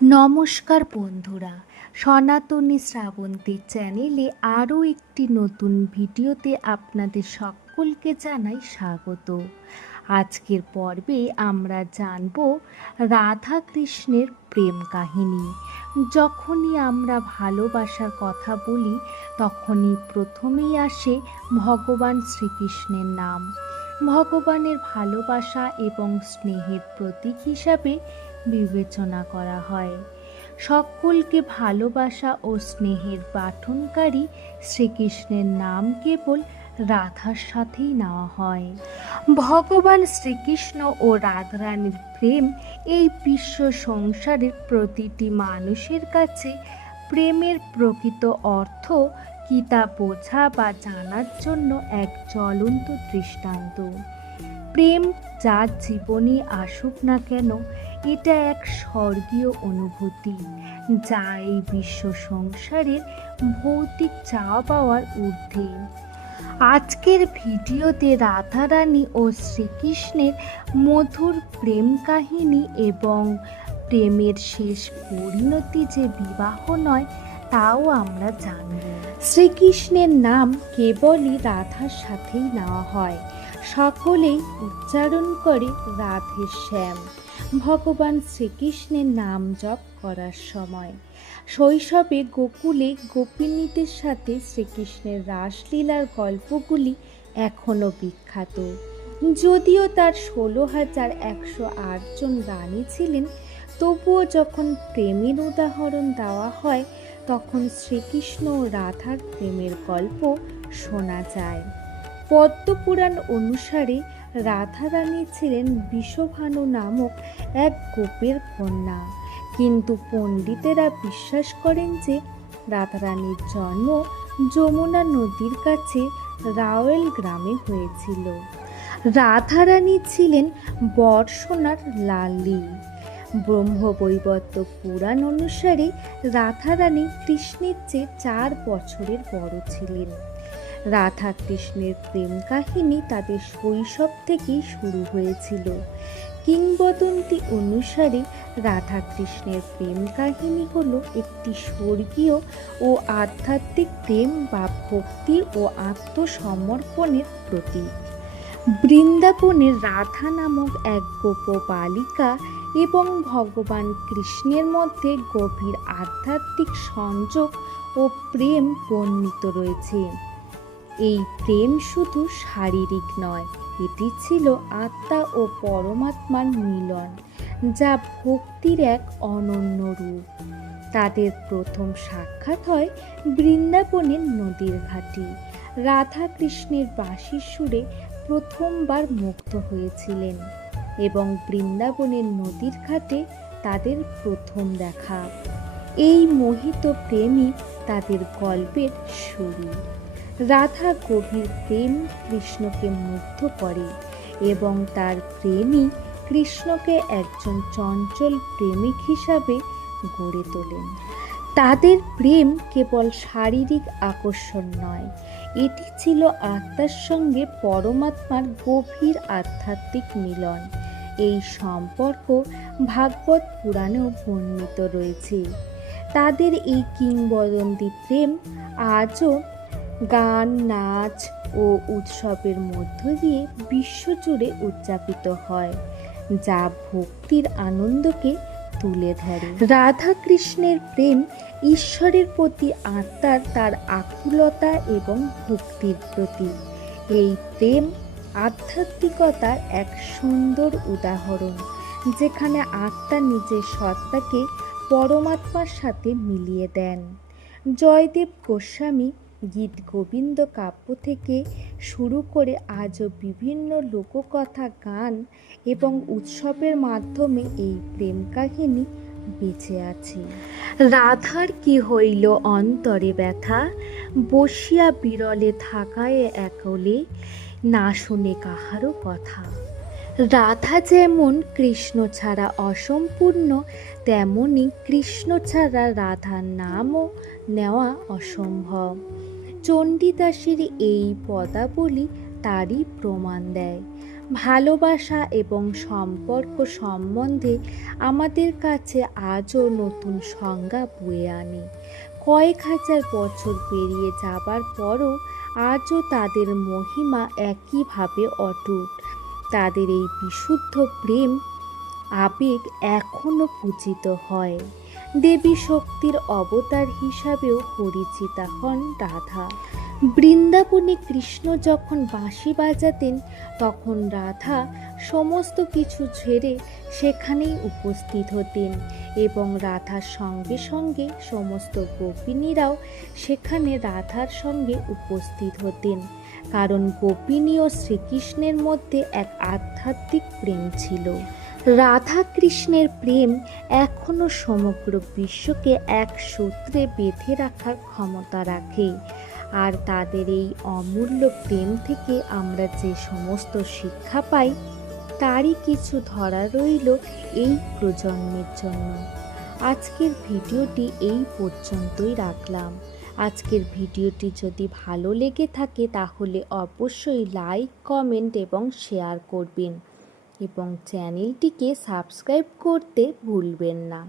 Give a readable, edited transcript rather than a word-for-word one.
নমস্কার বন্ধুরা, সনাতনী শ্রাবন্তী চ্যানেলে আরও একটি নতুন ভিডিওতে আপনাদের সকলকে জানাই স্বাগত। আজকের পর্বে আমরা জানব রাধা কৃষ্ণের প্রেম কাহিনী। যখনই আমরা ভালোবাসার কথা বলি তখনই প্রথমেই আসে ভগবান শ্রীকৃষ্ণের নাম। ভগবানের ভালোবাসা এবং স্নেহের প্রতীক হিসাবে বিবেচনা করা হয়। সকলকে ভালোবাসা ও স্নেহের পাঠনকারী শ্রীকৃষ্ণের নাম কেবল রাধার সাথেই নেওয়া হয়। ভগবান শ্রীকৃষ্ণ ও রাধারানীর প্রেম এই বিশ্ব সংসারের প্রতিটি মানুষের কাছে প্রেমের প্রকৃত অর্থ কি তা বোঝা বা জানার জন্য এক জ্বলন্ত দৃষ্টান্ত। প্রেম যার জীবনে আসুক না কেন, এটা এক স্বর্গীয় অনুভূতি যা এই বিশ্ব সংসারের ভৌতিক চাওয়া পাওয়ার ঊর্ধ্বে। আজকের ভিডিওতে রাধারানী ও শ্রীকৃষ্ণের মধুর প্রেম কাহিনী এবং প্রেমের শেষ পরিণতি যে বিবাহ নয় তাও আমরা জানব। শ্রীকৃষ্ণের নাম কেবলই রাধার সাথেই নেওয়া হয়। সকলেই উচ্চারণ করে রাধে শ্যাম। ভগবান শ্রীকৃষ্ণের নাম জপ করার সময় শৈশবে গোকুলে গোপিনীদের সাথে শ্রীকৃষ্ণের রাসলীলার গল্পগুলি এখনও বিখ্যাত। যদিও তার 16,108 জন রানী ছিলেন, তবুও যখন প্রেমের উদাহরণ দেওয়া হয় তখন শ্রীকৃষ্ণ ও রাধার প্রেমের গল্প শোনা যায়। পদ্মপুরাণ অনুসারে রাধারানী ছিলেন বিষভানু নামক এক গোপের কন্যা, কিন্তু পণ্ডিতেরা বিশ্বাস করেন যে রাধারানীর জন্ম যমুনা নদীর কাছে রাওয়েল গ্রামে হয়েছিল। রাধারানী ছিলেন বর্ষণার লালি। ব্রহ্মবৈবর্ত পুরাণ অনুসারে রাধারানী কৃষ্ণের চেয়ে 4 বছরের বড় ছিলেন। রাধা কৃষ্ণের প্রেম কাহিনী তাদের শৈশব থেকেই শুরু হয়েছিল। কিংবদন্তি অনুসারে রাধা কৃষ্ণের প্রেম কাহিনী হলো একটি স্বর্গীয় ও আধ্যাত্মিক প্রেম বা ভক্তি ও আত্মসমর্পণের প্রতীক। বৃন্দাবনের রাধা নামক এক গোপ বালিকা এবং ভগবান কৃষ্ণের মধ্যে গভীর আধ্যাত্মিক সংযোগ ও প্রেম বর্ণিত রয়েছে। এই প্রেম শুধু শারীরিক নয়, এটি ছিল আত্মা ও পরমাত্মার মিলন, যা ভক্তির এক অনন্য রূপ। তাদের প্রথম সাক্ষাৎ হয় বৃন্দাবনের নদীর ঘাটে। রাধা কৃষ্ণের বাঁশির সুরে প্রথমবার মুগ্ধ হয়েছিলেন এবং বৃন্দাবনের নদীর ঘাটে তাদের প্রথম দেখা। এই মোহিত প্রেমই তাদের গল্পের শুরু। রাধা গভীর প্রেম কৃষ্ণকে মুগ্ধ করে এবং তার প্রেমই কৃষ্ণকে একজন চঞ্চল প্রেমিক হিসাবে গড়ে তোলেন। তাদের প্রেম কেবল শারীরিক আকর্ষণ নয়, এটি ছিল আত্মার সঙ্গে পরমাত্মার গভীর আধ্যাত্মিক মিলন। এই সম্পর্ক ভাগবত পুরাণেও বর্ণিত রয়েছে। তাদের এই কিংবদন্তি প্রেম আজও গান, নাচ ও উৎসবের মধ্য দিয়ে বিশ্বজুড়ে উদযাপিত হয়, যা ভক্তির আনন্দকে তুলে ধরে। রাধা কৃষ্ণের প্রেম ঈশ্বরের প্রতি আত্মার তার আকুলতা এবং ভক্তির প্রতীক। এই প্রেম আধ্যাত্মিকতার এক সুন্দর উদাহরণ, যেখানে আত্মা নিজের সত্তাকে পরমাত্মার সাথে মিলিয়ে দেন। জয়দেব গোস্বামী গীত গোবিন্দ কাব্য থেকে শুরু করে আজও বিভিন্ন লোককথা, গান এবং উৎসবের মাধ্যমে এই প্রেম কাহিনী বেঁচে আছে। রাধার কি হইল অন্তরে ব্যথা, বসিয়া বিরলে থাকায় একলে, না শুনে কাহারও কথা। রাধা যেমন কৃষ্ণ ছাড়া অসম্পূর্ণ, তেমনি কৃষ্ণ ছাড়া রাধার নামও নেওয়া অসম্ভব। চণ্ডীদাসের এই পদাবলী তারই প্রমাণ দেয়। ভালোবাসা এবং সম্পর্ক সম্বন্ধে আমাদের কাছে আজও নতুন সংজ্ঞা বয়ে আনে। কয়েক হাজার বছর পেরিয়ে যাবার পরও আজও তাদের মহিমা একইভাবে অটুট। তাদের এই বিশুদ্ধ প্রেম আবেগ এখনও পূজিত হয়। দেবী শক্তির অবতার হিসাবেও পরিচিতা হন রাধা। বৃন্দাবনে কৃষ্ণ যখন বাঁশি বাজাতেন তখন রাধা সমস্ত কিছু ছেড়ে সেখানেই উপস্থিত হতেন এবং রাধার সঙ্গে সঙ্গে সমস্ত গোপিনীরাও সেখানে রাধার সঙ্গে উপস্থিত হতেন, কারণ গোপিনী ও শ্রীকৃষ্ণের মধ্যে এক আধ্যাত্মিক প্রেম ছিল। রাধা কৃষ্ণের প্রেম এখনও সমগ্র বিশ্বকে এক সূত্রে বেঁধে রাখার ক্ষমতা রাখে। আর তাদের এই অমূল্য প্রেম থেকে আমরা যে সমস্ত শিক্ষা পাই তারই কিছু ধরা রইল এই প্রজন্মের জন্য। আজকের ভিডিওটি এই পর্যন্তই রাখলাম। আজকের ভিডিওটি যদি ভালো লেগে থাকে তাহলে অবশ্যই লাইক, কমেন্ট এবং শেয়ার করবেন এবং চ্যানেলটিকে সাবস্ক্রাইব করতে ভুলবেন না।